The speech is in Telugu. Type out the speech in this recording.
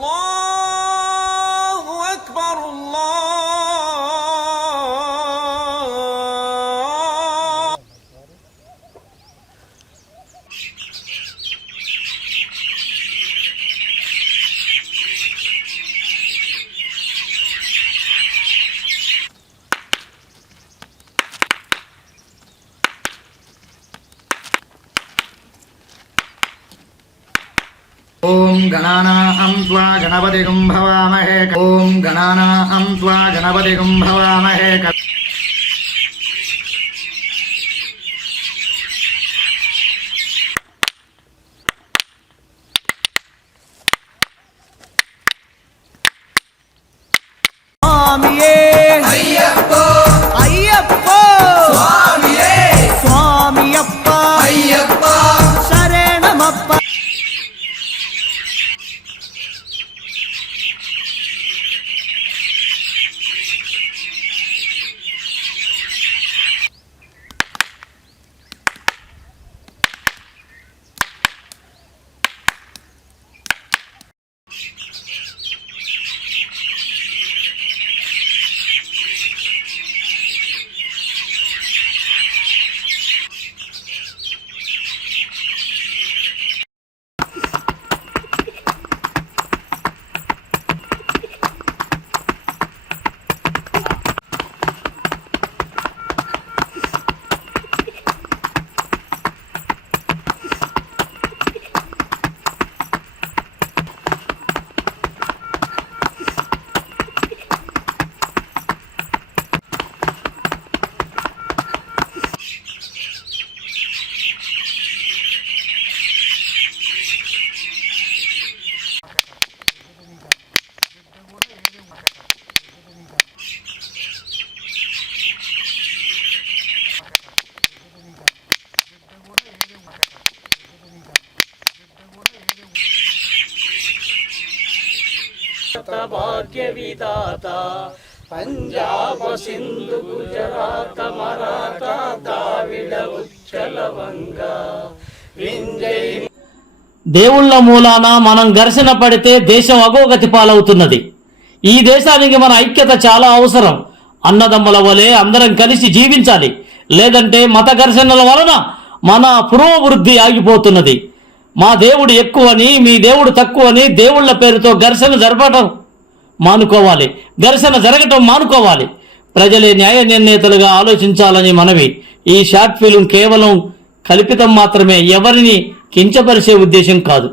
long ఓం గణానాహం త్వా గణపతి గుంభవామహే ఓం గణానాహం త్వా గణపతి గుంభవామహే భాగ్య విదాత పంజాబ సింధు గుజరాత మరాఠా దావిడ ఉచ్చలవంగ దేవుళ్ళ మూలాన మనం ఘర్షణ పడితే దేశం అగోగతి పాలవుతున్నది ఈ దేశానికి మన ఐక్యత చాలా అవసరం. అన్నదమ్ముల వలె అందరం కలిసి జీవించాలి. లేదంటే మత ఘర్షణల వలన మన పురోభివృద్ధి ఆగిపోతున్నది. మా దేవుడు ఎక్కువని మీ దేవుడు తక్కువని దేవుళ్ళ పేరుతో ఘర్షణ జరపటం మానుకోవాలి. ఘర్షణ జరగటం మానుకోవాలి. ప్రజలే న్యాయ నిర్ణేతలుగా ఆలోచించాలని మనవి. ఈ షార్ట్ ఫిల్మ్ కేవలం కల్పితం మాత్రమే ఎవరిని కించపరిచే ఉద్దేశం కాదు.